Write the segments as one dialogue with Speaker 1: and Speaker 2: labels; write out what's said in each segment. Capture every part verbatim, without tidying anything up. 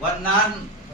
Speaker 1: วันนั้น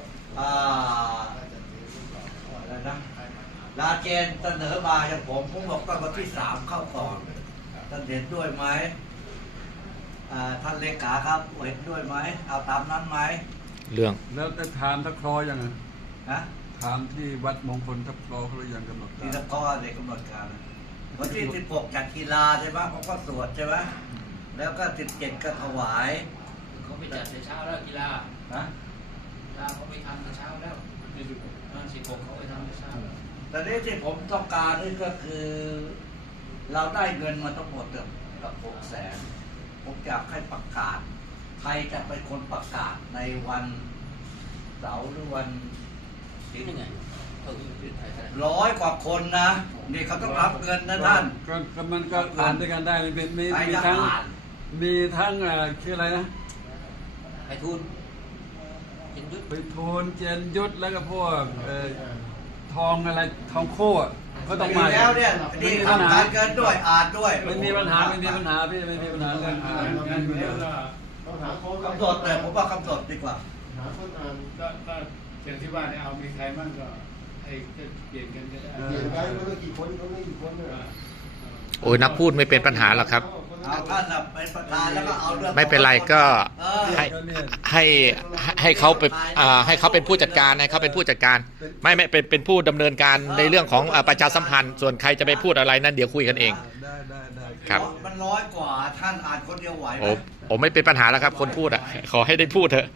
Speaker 1: อะไรนะลาเจนเสนอมาอย่างผมผมบอกต้องวันที่สามเข้าก่อนท่านเห็นด้วยไหมท่านเลขาครับเห็นด้วยไหมเอาตามนั้นไหม
Speaker 2: เรื่อง
Speaker 3: แล้วจะถามทักคลอยังไง
Speaker 1: ฮะ
Speaker 3: ถามที่วัดมงคลทักคลอเขาหรือยังกำหนดการ
Speaker 1: ที่ทักคลอในกำหนดการวันที่สิบหกจัดกีฬาใช่ไหมเขาก็สวดใช่ไหมแล้วก็สิบเจ็ดก็ถวาย
Speaker 4: เขาไม่จัดแต่เช้าแล้วกีฬา
Speaker 1: ฮะ
Speaker 4: กีฬาเขาไม่ทำแต่เช้าแล้วสิบหกสิบหกเขาไปทำแต่เช้า
Speaker 1: แต่นี้ที่ผมต้องการนี่ก็คือเราได้เงินมาทั้งหมดเกือบกับหกแสนผมอยากให้ประกาศใครจะเป็นคนประกาศในวันเสาร์หรือวัน
Speaker 4: ที่ยังไง
Speaker 1: ร้อยกว่าคนนะนี่เขาต้องรับเงินนะท่าน
Speaker 3: ก็มันก็ผ่านด้วยกันได้มันเป็นมีมีทั้งมีทั้งคืออะไรนะ
Speaker 4: ไปทุนเจนยุทธ
Speaker 3: ไปทุนเจนยุทธแล้วก็พวกทองอะไรทองโค่ก็ต้องมา
Speaker 1: แล้วเนี่ยนี่ทำการเกินด้วยอาจด้วย
Speaker 3: ไม่มีปัญหาไม่มีปัญหาพี่ไม่มีปัญหาเรื่องอ่าน
Speaker 1: กำหนดเลยผมว่ากำหนดดีกว่า
Speaker 5: หาคนอ่านก็ก็อย่างที่ว่าเนี่ยเอามีใครบ้างก็ให้เปลี่ยนกันก็ได้เปลี่ยนไปมันก็กี่คนก็ไม่กี่คนเลย
Speaker 2: โอ้ยนักพูดไม่เป็นปัญหาหรอกครับ
Speaker 1: ท่านเป็นประธานแล้วก็เอาเรื่อง
Speaker 2: ไม่เป็นไรก็ให้ให้ให้เขาเป็นให้เขาเป็นผู้จัดการให้เขาเป็นผู้จัดการไม่ไม่เป็นเป็นผู้ดำเนินการในเรื่องของประชาสัมพันธ์ส่วนใครจะไปพูดอะไรนั้นเดี๋ยวคุยกันเอง
Speaker 3: ได้ได้ได้
Speaker 2: ครับ
Speaker 1: มันร้อยกว่าท่านอ่านคนเดียวไหวไหม
Speaker 2: โอ้ผมไม่เป็นปัญหาแล้วครับคนพูดอ่ะขอให้ได้พูดเถอะ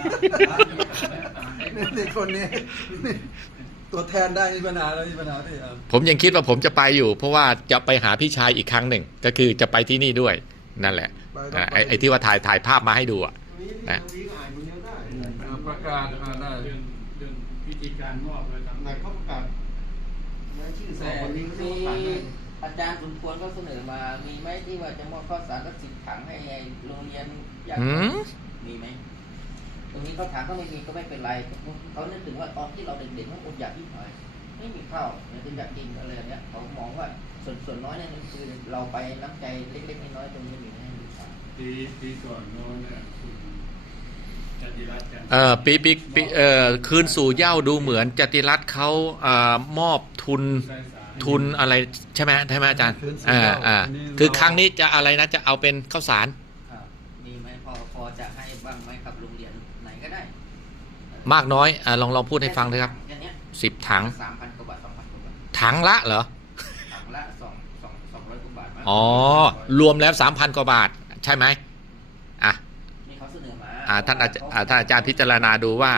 Speaker 3: นี่คนนี้ตัวแทนได้มีปัญหาแล้วมีปัญหาที่
Speaker 2: ผมยังคิดว่าผมจะไปอยู่เพราะว่าจะไปหาพี่ชายอีกครั้งหนึ่งก็คือจะไปที่นี่ด้วยนั่นแหละไอ้ไอ้ที่ว่าถ่ายถ่ายภาพมาให้ดูอ่ะนะ
Speaker 3: ประกาศได้
Speaker 5: เรื่องเรื่องพิธีการมอบเลยทำ
Speaker 1: ไหนเขาประกาศ
Speaker 4: ชื่อสองคนนี้มีอาจารย์สมควรก็เสนอมามีไหมที่ว่าจะมอบข้าวสารสักสิบถังให้โรงเรียนยากจนมีไหมตรงนี้เขาถามก็ไม่มีก็ไม่เป็นไรเขานึกถึงว่าตอนที่เราเด็กๆเขาอดอยากที่หน่อยไม่มีข้าวเนี่ยจะอยากกินอะไรเนี้ยเขามองว่าส่วนส่วนน้อยเนี่ยคือเราไปน้ำใจเล็กๆน้อยๆตรงนี้มีให้ดูครับ
Speaker 5: ปีปีก่อนโน้นเนี่ยคุณจติรัตน์
Speaker 2: เอ่อปีปีปีเอ่อคืนสู่เหย้าดูเหมือนจติรัตน์เขาเอ่อมอบทุนทุนอะไรใช่ไหมใช่ไหมอาจารย์อ่าอ่าคือครั้งนี้จะอะไรนะจะเอาเป็นข้าวสาร
Speaker 4: มีไหมพอพอจะให้บ้างไหมกับโรงเรียนไหนก็ได้
Speaker 2: มากน้อยอ่าลองลองพูดให้ฟังเลยครับสิบถัง
Speaker 4: สามพันกว่าบาทสองพันกว่าบาท
Speaker 2: ถังละเหรอ
Speaker 4: ถังละสองสองสองร้อยกว่าบาท
Speaker 2: อ๋อรวมแล้วสามพันกว่าบาทใช่ไหมอ่ะ
Speaker 4: นี่เขาเสนอมา
Speaker 2: อ่าท่านอาจารย์ท่านอาจารย์พิจารณาดูว่า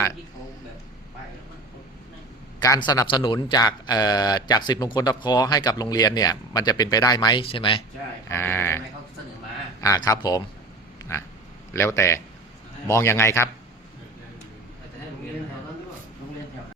Speaker 2: การสนับสนุนจากเอ่อจากสิทธิมงคลตะคอให้กับโรงเรียนเนี่ยมันจะเป็นไปได้ไหมใช่ไหม
Speaker 4: ใช่
Speaker 2: อ่า
Speaker 4: เขาเสนอมา
Speaker 2: อ่าครับผมอ่ะแล้วแต่มองยังไงครับ